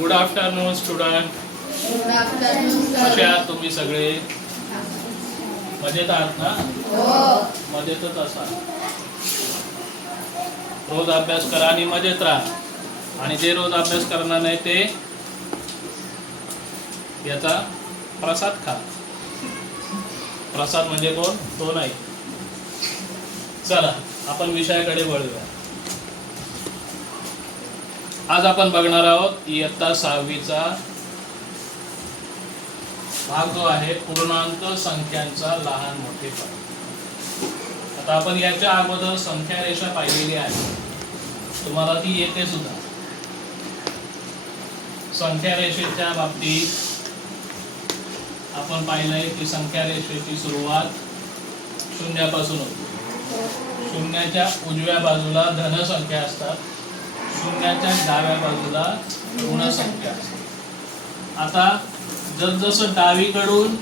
Good afternoon student. कसे आहात तुम्ही सगळे? मजेत आहात ना? मजेतच असा. रोज अभ्यास करा आणि मजेत राहा. आणि जे रोज अभ्यास करणार नाही ते याचा प्रसाद खा. प्रसाद म्हणजे कोण? तो नाही. चला आपण विषयाकडे वळूया. आज आपण बघणार आहोत इयत्ता 6वीचा भाग जो आहे पूर्णांक संख्यांचा लहान मोठेपणा. आता आपण याच्या अगोदर संख्या रेषा पाहिलेली आहे, तुम्हाला ती येते सुद्धा. संख्या रेषेच्या बाबतीत आपण पाहिलंय की संख्या रेषेची सुरुवात शून्यापासून होते. शून्याच्या उजव्या बाजूला धन संख्या असतात, शून्याच्या डाव्या बाजूला ऋण संख्या असतात. आता जसजसं डावीकडून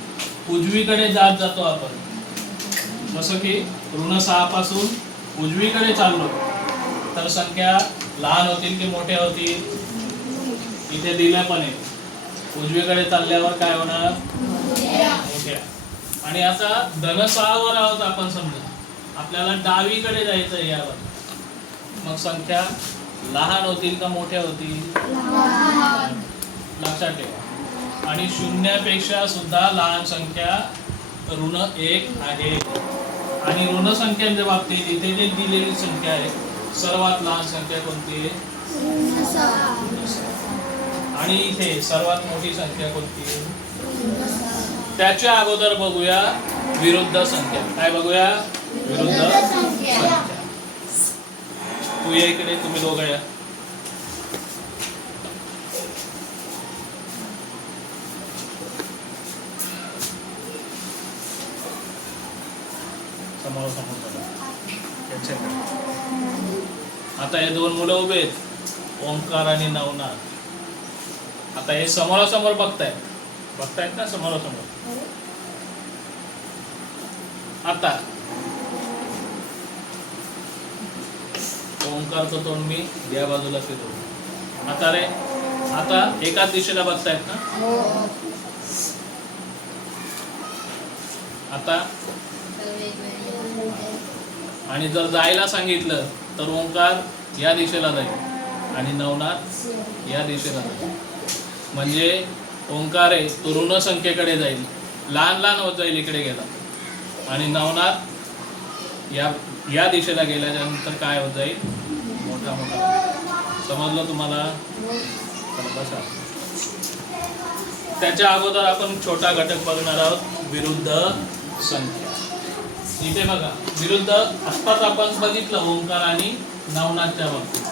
उजवीकडे जात जातो आपण, जसं की ऋण 6 पासून उजवीकडे चाललो तर संख्या लहान होतील की मोठ्या होतील? इथे दिल्या पण आहे, उजवीकडे चालल्यावर काय होणार? मोठ्या. आणि आता धन 6 वर आहोत आपण, समजा आपल्याला डावीकडे जायचं आहे यावर, मग संख्या लहान होतील का मोठ्या होतील? लक्षात ठेवा. आणि शून्यापेक्षा सुद्धा लहान संख्या ऋण 1 आहे. आणि ऋण संख्यांच्या बाबतीत इथे जे दिलेली संख्या आहे सर्वात लहान संख्या कोणती आहे? आणि इथे सर्वात मोठी संख्या कोणती आहे? त्याच्या अगोदर बघूया विरुद्ध संख्या. काय बघूया? विरुद्ध संख्या. तू या इकडे, तुम्ही दोघं या. समोर आता हे दोन मुलं उभे आहेत, ओंकार आणि नवनाथ. आता हे समोरासमोर बघतायत ना, समोरासमोर. आता ओंकारचं तोंड मी या बाजूला फिरवतो. आता एकाच दिशेला बघतायत ना. आता आणि जर जायला सांगितलं तर ओंकार या दिशेला जाईल आणि नवनाथ या दिशेला जाईल. म्हणजे ओंकार आहे तो ऋण संख्येकडे जाईल, लहान लहान होत जाईल इकडे गेला. आणि नवनाथ या दिशेला गेल्याच्या नंतर काय होत जाईल? मोठा मोठा. समजलं तुम्हाला? बसा. त्याच्या अगोदर आपण छोटा घटक बघणार आहोत, विरुद्ध संख्या. इथे बघा, विरुद्ध आत्ताच आपण बघितलं ओंकार आणि नवनाथच्या बाबतीत.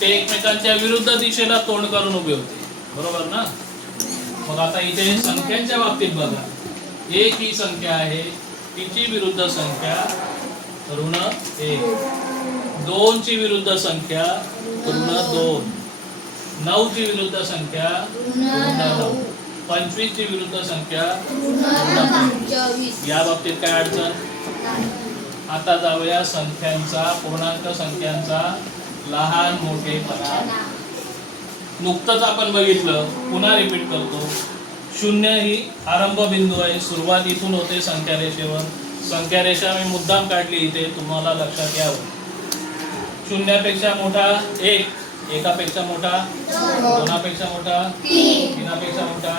ते एकमेकांच्या विरुद्ध दिशेला तोंड करून उभे होते, बरोबर ना? मग आता इथे संख्यांच्या बाबतीत बघा, 1 ही संख्या आहे, तिची विरुद्ध संख्या ऋण 1. 2 ची विरुद्ध संख्या ऋण 2. 9 ची विरुद्ध संख्या ऋण 9. 25 ची विरुद्ध संख्या ऋण 25. या बाबतीत काय अडचण? आता जाऊया संख्यांचा, पूर्णांक संख्यांचा लहान मोठेपणा. नुकतंच आपण बघितलं, पुन्हा रिपीट करतो. 0 ही आरंभ बिंदू आहे, सुरुवात इथून होते संख्या रेषेवर. संख्या रेषा मी मुद्दाम काढली इथे, तुम्हाला लक्षात यावं. 0पेक्षा मोठा 1, 1पेक्षा मोठा 2पेक्षा मोठा 3पेक्षा मोठा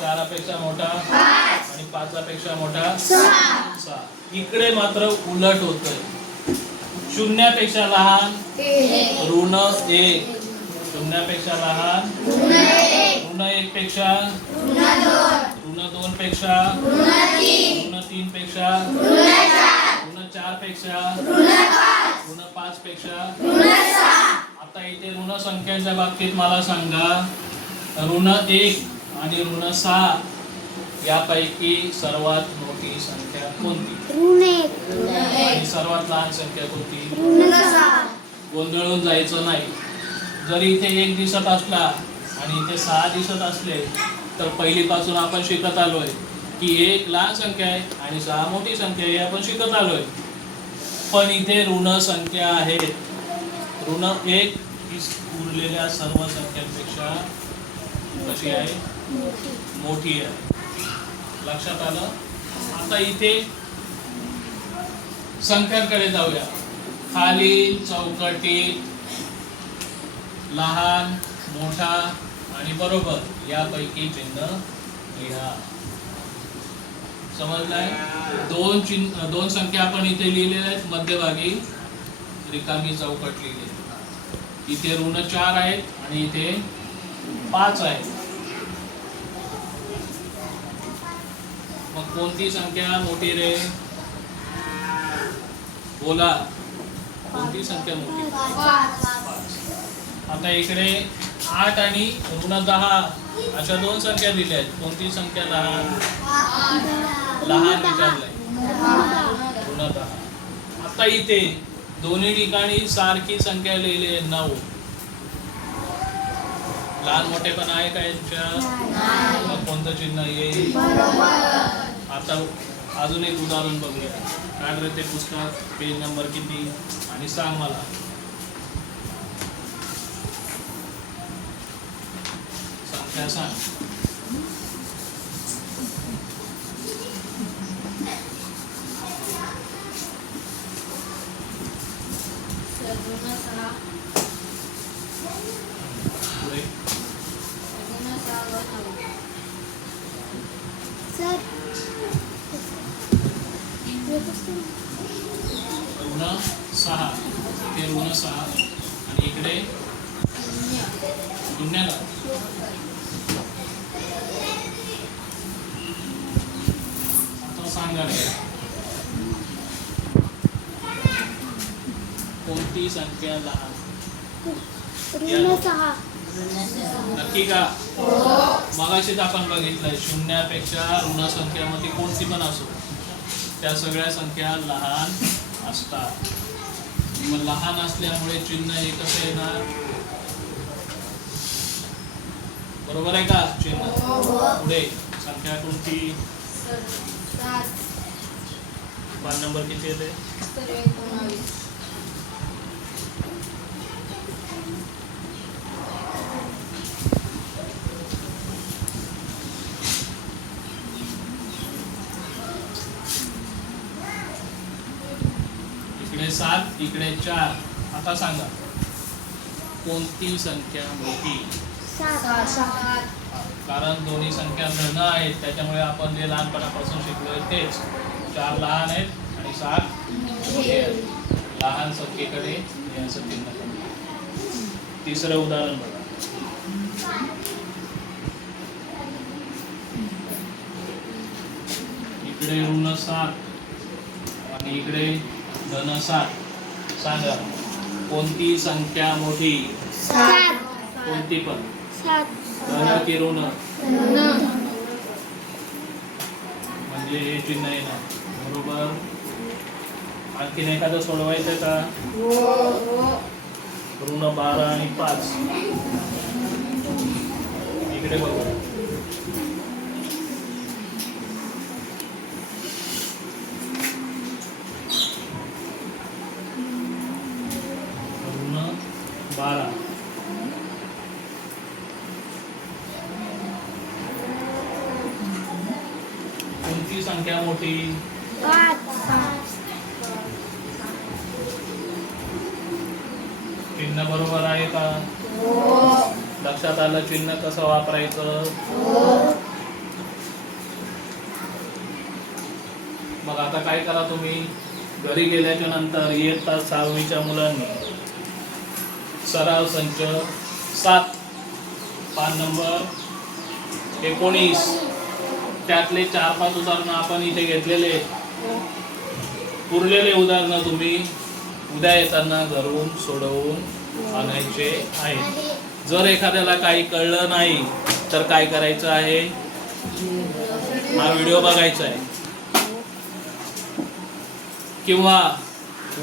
4पेक्षा मोठा आणि 5पेक्षा मोठा 6. इकडे मात्र उलट होतंय. 0पेक्षा लहान ऋण 1, 0पेक्षा लहान ऋण 1 पेक्षा ऋण 2 पेक्षा ऋण 3 पेक्षा ऋण 4 पेक्षा ऋण 5 पेक्षा. आता इथे ऋण संख्यांच्या बाबतीत मला सांगा, ऋण 1 आणि ऋण 6 यापैकी सर्वात मोठी संख्या कोणती? आणि सर्वात लहान संख्या कोणती? गोंधळून जायचं नाही. जरी इथे 1 दिसत असला आणि इथे 6 दिसत असले तर पहिलीपासून आपण शिकत आलोय की 1 लहान संख्या आहे आणि 6 मोठी संख्या आहे, आपण शिकत आलोय. पण इथे ऋण संख्या आहेत. ऋण 1 ही उरलेल्या सर्व संख्यांपेक्षा कशी आहे? मोठी आहे. लक्षात आलं? आता इथे संख्यांकडे जाऊया. खालील चौकटीत लहान, मोठा आणि बरोबर यापैकी चिन्ह लिहा. समजलंय? दोन संख्या आपण इथे लिहिलेल्या आहेत. मध्यभागी रिकामी चौकट लिहिली. इथे ऋण 4 आहेत आणि इथे 5 आहेत. मग कोणती संख्या मोठी रे? बोला, कोणती संख्या मोठी? 5. आता इकडे 8 आणि ऋण 10 अशा 2 संख्या दिल्या आहेत. कोणती संख्या लहान? लहान विचारलंय. ऋण 10. आता इथे दोन्ही ठिकाणी सारखी संख्या लिहिली आहे 9. लहान मोठे पण आहे का यांच्या? मग कोणतं चिन्ह येईल? आता अजून एक उदाहरण बघूया. काढ रे ते पुस्तक, पेज नंबर किती आणि सांग मला. संख्या सांग. ऋण 6. ते ऋण 6 आणि इकडे शून्याला. आता सांगा रे, कोणती संख्या लहान? ऋण 6. नक्की का? मगाशीच आपण बघितलंय शून्यापेक्षा ऋण संख्यामध्ये कोणती पण असो त्या सगळ्या संख्या लहान असतात. मग लहान असल्यामुळे चिन्ह हे कसं येणार? बरोबर आहे का? चिन्ह पुढे संख्या कोणती? 5 नंबर किती येते? इकडे 7, इकडे 4. आता सांगा कोणती संख्या मोठी? 7. कारण दोन्ही संख्या धन आहेत, त्याच्यामुळे आपण जे लहानपणापासून शिकलोय तेच. 4 लहान आहेत आणि 7 मोठे आहेत. लहान संख्येकडे हे असं चिन्ह करा. तिसरं उदाहरण बघा. इकडे ऋण 7 आणि इकडे धन 7. सांगा कोणती संख्या मोठी? 7. कोणती पण? 7. धन की ऋण? ऋण. म्हणजे हे चिन्ह येणार. बरोबर. आणखीन एखादं सोडवायचं का? ऋण 12 आणि 5. इकडे बघू. ऋण 12. कोणती संख्या मोठी? 5. चिन्ह बरोबर आहे का? लक्षात आलं चिन्ह कसं वापरायचं? मग आता काय करा तुम्ही? घरी गेल्याच्या नंतर इयत्ता 6वीच्या मुलांनी सराव संच 7 पान नंबर 19 त्यातले 4-5 उदाहरणं आपण इथे घेतलेले. उरलेले उदाहरणं तुम्ही उद्या येताना घरून सोडवून आणायचे आहेत. जर एखाद्याला काही कळलं नाही तर काय करायचं आहे? हा व्हिडिओ बघायचा आहे किंवा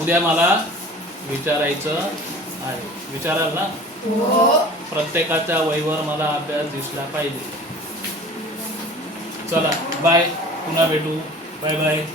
उद्या मला विचारायचं आहे. विचाराल ना? प्रत्येकाच्या वहीवर मला अभ्यास दिसला पाहिजे. चला बाय, पुन्हा भेटू. Bye bye.